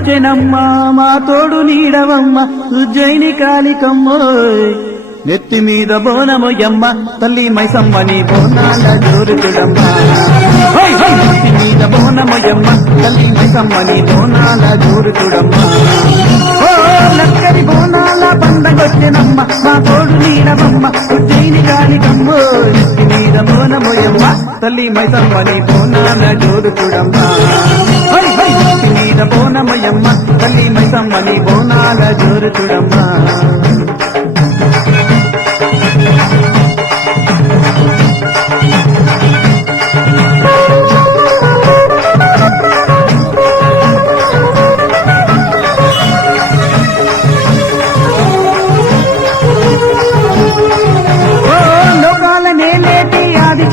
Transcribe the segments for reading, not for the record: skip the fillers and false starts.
పండగొచ్చెనమ్మ మా తోడు నీడవమ్మ ఉజ్జయిని కాళికమ్మ నెత్తి మీద బోనమొయ్యమ్మ తల్లి మైసమ్మ నీ బోనాల జోరుతుడమ్మ నెత్తి మీద బోనమొయ్యమ్మ తల్లి మైసమ్మ నీ బోనాల జోరుతుడమ్మ ఓ లక్కరి బోనాల పండగొచ్చెనమ్మ మా తోడు నీడవమ్మ ఉజ్జయిని కాళికమ్మ నెత్తి మీద బోనమొయ్యమ్మ తల్లి మైసమ్మ నీ బోనాల జోరుతుడమ్మ నెత్తి మీద బోనమొయ్యమ్మ తల్లి మైసమ్మ నీ బోనాల జోరుతుడమ్మ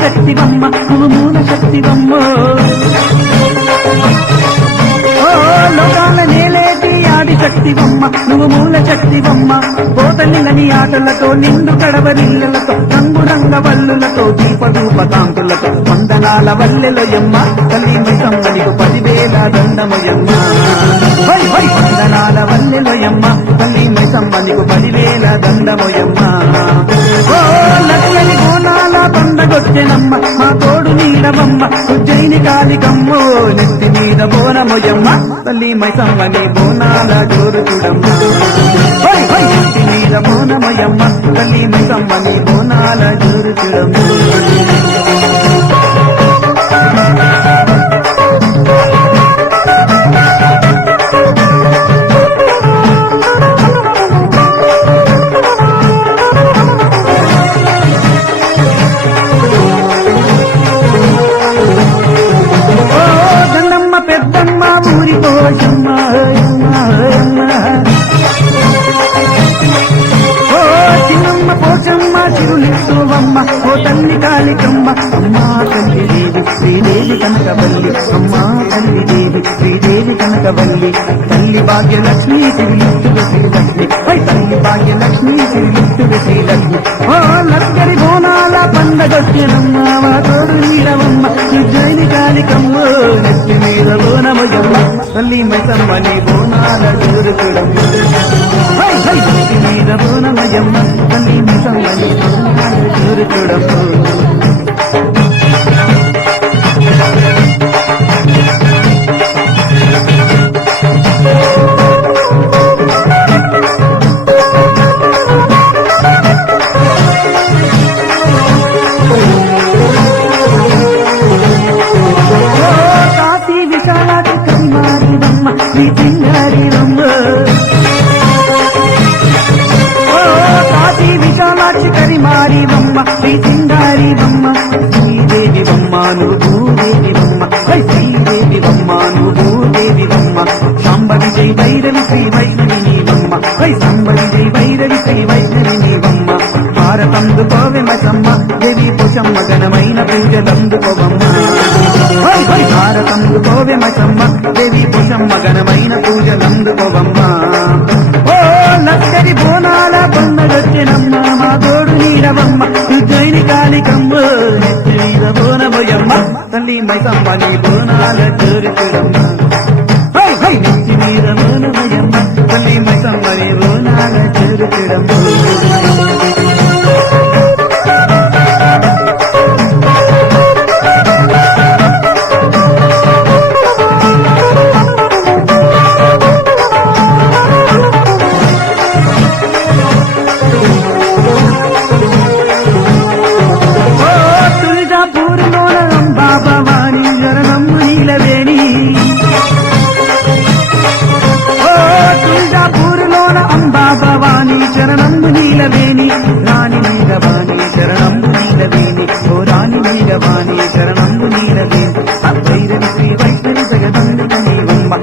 శక్తివమ్మ నువ్వు మూల శక్తివమ్మ ఓ లోకాల నేలేటి ఆది శక్తివమ్మ నువ్వు మూల శక్తివమ్మ పోతలిలని ఆటలతో నిండు కడవరిల్లలతో రంగురంగ వల్లులతో దీపదూప కాంతులతో వందనాల వల్లెలయమ్మ తల్లి మైసమ్మ నీకు 10,000 దండమయమ్మ వందనాల వల్లెలయమ్మ తల్లి మైసమ్మ నీకు 10,000 దండమయమ్మ ఓ లక్కని బోనాల పండగొచ్చెనమ్మ మా తోడు నీడవమ్మ ఉజ్జయిని కాళికమ్మ నెత్తి మీద బోనమొయ్యమ్మ తల్లి మైసమ్మ నీ బోనాల జోరుతుడమ్మ నెత్తి మీద బోనమొయ్యమ్మ తల్లి మైసమ్మ నీ బోనాల జోరుతుడమ్మ ఓ చిన్నమ్మ పోచమ్మ చిరులిస్తువమ్మ ఓ తల్లి కాళికమ్మ అమ్మా తల్లి దేవి శ్రీదేవి కనకవల్లి అమ్మా తల్లి దేవి శ్రీదేవి కనకవల్లి తల్లి భాగ్యలక్ష్మి సిరిలిస్తువ శ్రీలక్ష్మి తల్లి భాగ్యలక్ష్మి సిరిలిస్తువ శ్రీలక్ష్మి ఓ లక్కరి బోనాల పండగొచ్చెనమ్మ మా తోడు నీడవమ్మ ఉజ్జయిని కాళికమ్మ నెత్తి మీద బోనమొయ్యమ్మ తల్లి మైసమ్మ నీ బోనాల జోరుతుడమ్మ నెత్తి మీద బోనమొయ్యమ్మ తల్లి మైసమ్మ నీ బోనాల జోరుతుడమ్మ కాశీ విశాలాక్షి కరిమారి బొమ్మ శ్రీ సింగారి బొమ్మ శ్రీదేవి బొమ్మ నువ్వు భూదేవి బొమ్మ శ్రీదేవి బొమ్మ నువ్వు భూదేవి బొమ్మ సాంబడి జై భైరవి శ్రీ వైష్ణవి బొమ్మ సాంబడి జై భైరవి శ్రీ వైష్ణవి బొమ్మ భారతందుకోవె మసమ్మ దేవి పుషమ్మ ఘనమైన పూజలందుకోవమ్మ భారతందుకోవె మసమ్మ దేవి పుషమ్మ ఘనమైన పూజలందుకోవమ్మ ఓ లక్కరి బోనాల పండగొచ్చెనమ్మ మా తోడు నీడవమ్మ ఉజ్జయిని కాళికమ్మ నెత్తి మీద బోనమొయ్యమ్మ తల్లి మైసమ్మ నీ బోనాల జోరుతుడమ్మ నెత్తి మీద బోనమొయ్యమ్మ తల్లి మైసమ్మ నీ బోనాల జోరుతుడమ్మ శరణంబు నీలవేణి రాణి నీలవాణి శరణంబు నీలవేణి ఓ రాణి నీలవాణి శరణంబు నీలవేణి భైరవి శ్రీ వైష్ణవి జగదంబిక నీవమ్మ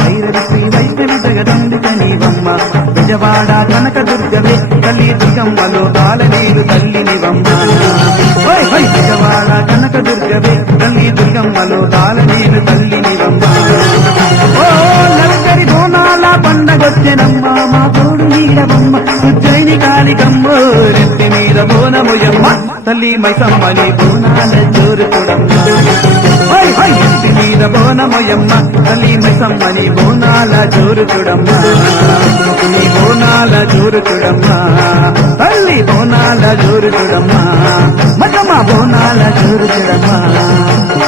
భైరవి శ్రీ వైష్ణవి జగదంబిక నీవమ్మ విజవాడ కనక దుర్గవే తల్లి దుర్గమ్మలో బాలనీలు తల్లి నివమ్మ విజవాడ కనక దుర్గవే తల్లి దుర్గమ్మలో బాలనీలు తల్లి నివమ్మ ఓ లక్కరి బోనాల పండగొచ్చెనమ్మ మా తోడు నీడవమ్మ ఉజ్జయిని కాళికమ్మ నెత్తి మీద బోనమొయ్యమ్మ తల్లి మైసమ్మ నీ బోనాల జోరు చూడమ్మ హై హై ఇంటి మీద బోనమయమ్మ తల్లి మైసమ్మ నీ బోనాల జోరు చూడమ్మ నీ బోనాల జోరు చూడమ్మ తల్లి బోనాల జోరు చూడమ్మ మగమ్మ బోనాల జోరు చూడమ్మ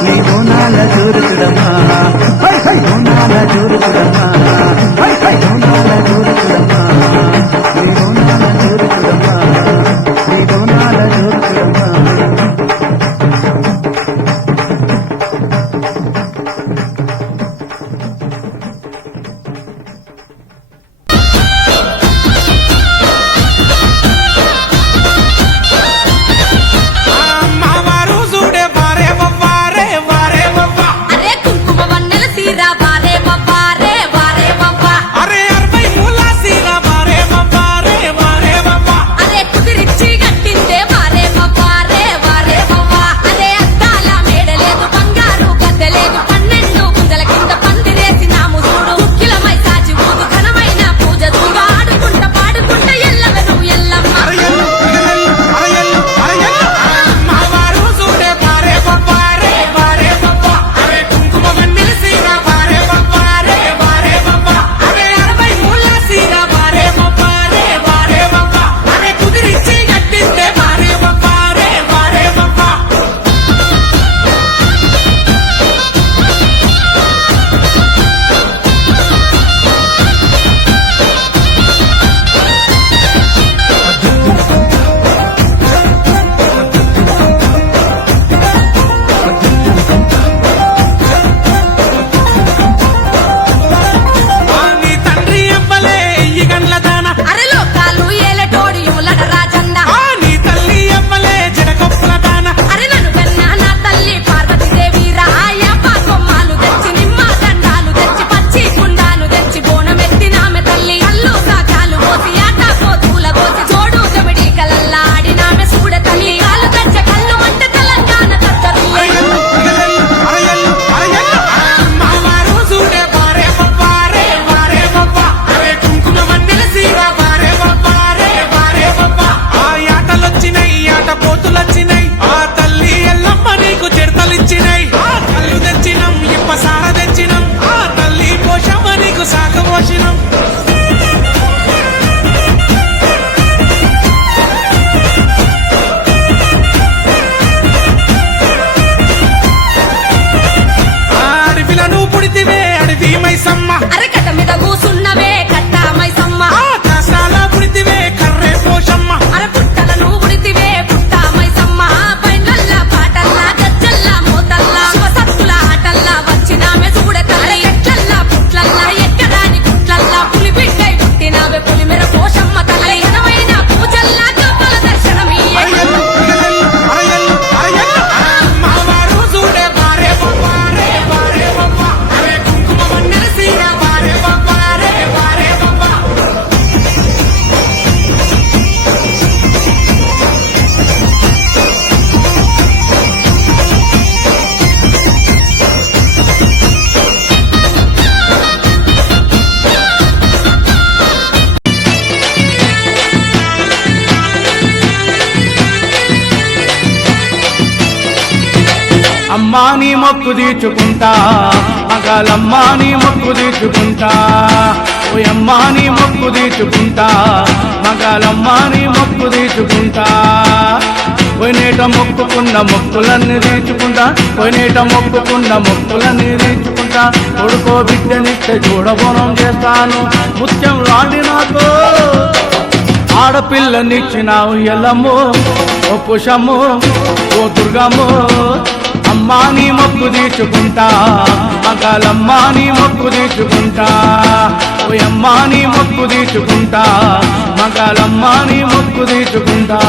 నీ బోనాల జోరు చూడమ్మ హై హై బోనాల జోరు చూడమ్మ హై హై బోనాల జోరు చూడమ్మ నీ బోనాల జోరు చూడమ్మ నీ బోనాల జోరు చూడమ్మ అమ్మా నీ మొక్కు తీర్చుకుంటా మగాలమ్మా నీ మొక్కు తీర్చుకుంటా ఓ అమ్మా నీ మొక్కు తీర్చుకుంటా మగాలమ్మా నీ మొక్కు తీర్చుకుంటా పోయినేట మొక్కుకున్న మొక్కులన్నీ తీర్చుకుంటా పోయినేట మొక్కుకున్న మొక్కులన్నీ తీర్చుకుంటా కొడుకో బిడ్డనిస్తే చూడబోనం చేస్తాను ముత్యం లాంటి నాకు ఆడపిల్లనిచ్చినావు ఎల్లమ్మో ఓ కుశమ్మో ఓ దుర్గమ్మో అమ్మా నీ మొక్కు తీర్చుకుంటా మగాలమ్మా నీ మొక్కు తీర్చుకుంటా ఓ అమ్మా నీ మొక్కు తీర్చుకుంటా మగాలమ్మా నీ మొక్కు తీర్చుకుంటా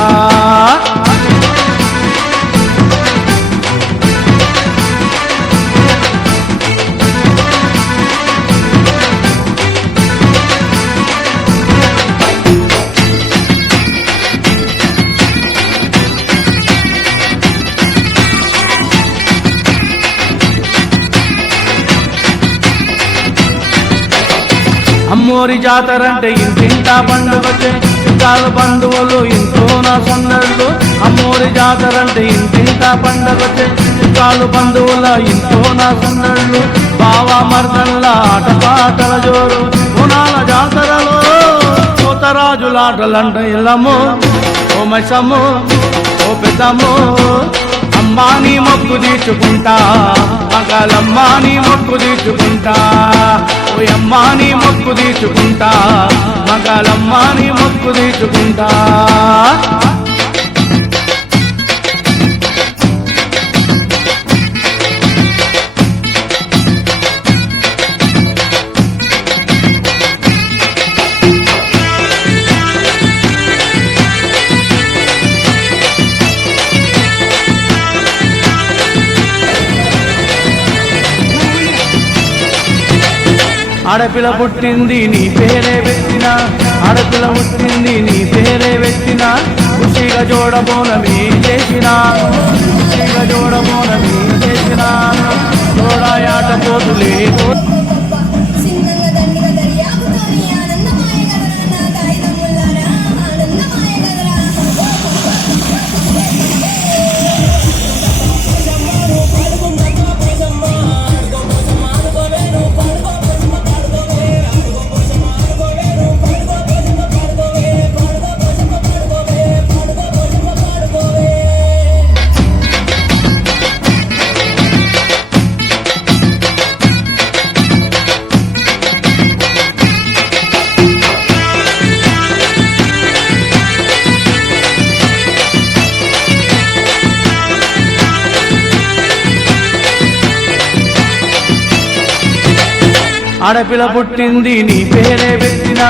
అమ్మోరి జాతరంటే ఇంటింటా పండుగ చుట్టాల బంధువులు ఇంట్లో నా సందళ్ళు అమ్మోరి అమ్మోరి జాతరంటే ఇంటింటా పండగొచ్చే కాలు బంధువుల ఇంట్లో నా సందళ్ళు బావా మర్దళ్ళ ఆటపాటల జోరు గుణాల జాతరలో కోతరాజులాటలంట ఇల్లమ్మో ఓ మైసమ్మో ఓ పెద్దమ్మో అమ్మా నీ మొక్కు తీర్చుకుంటా మగాలమ్మా నీ మొక్కు తీర్చుకుంటా ఓ అమ్మా నీ మొక్కు తీర్చుకుంటా మగాలమ్మా నీ మొక్కు తీర్చుకుంటా ఆడపిల్ల పుట్టింది నీ పేరే పెట్టిన ఆడపిల్ల పుట్టింది నీ పేరే పెట్టిన ఖుషిగా జోడబోనమే చేసిన ఖుషిగా జోడబోనమే చేసిన జోడాయాట పోతులే సింగంగా దండిగా దర్యాపుతోని ఆనందమాయ గదరా నా కాగితముల్లారా ఆనందమాయ గదరా ఆడపిల్ల పుట్టింది నీ పేరే పెట్టిన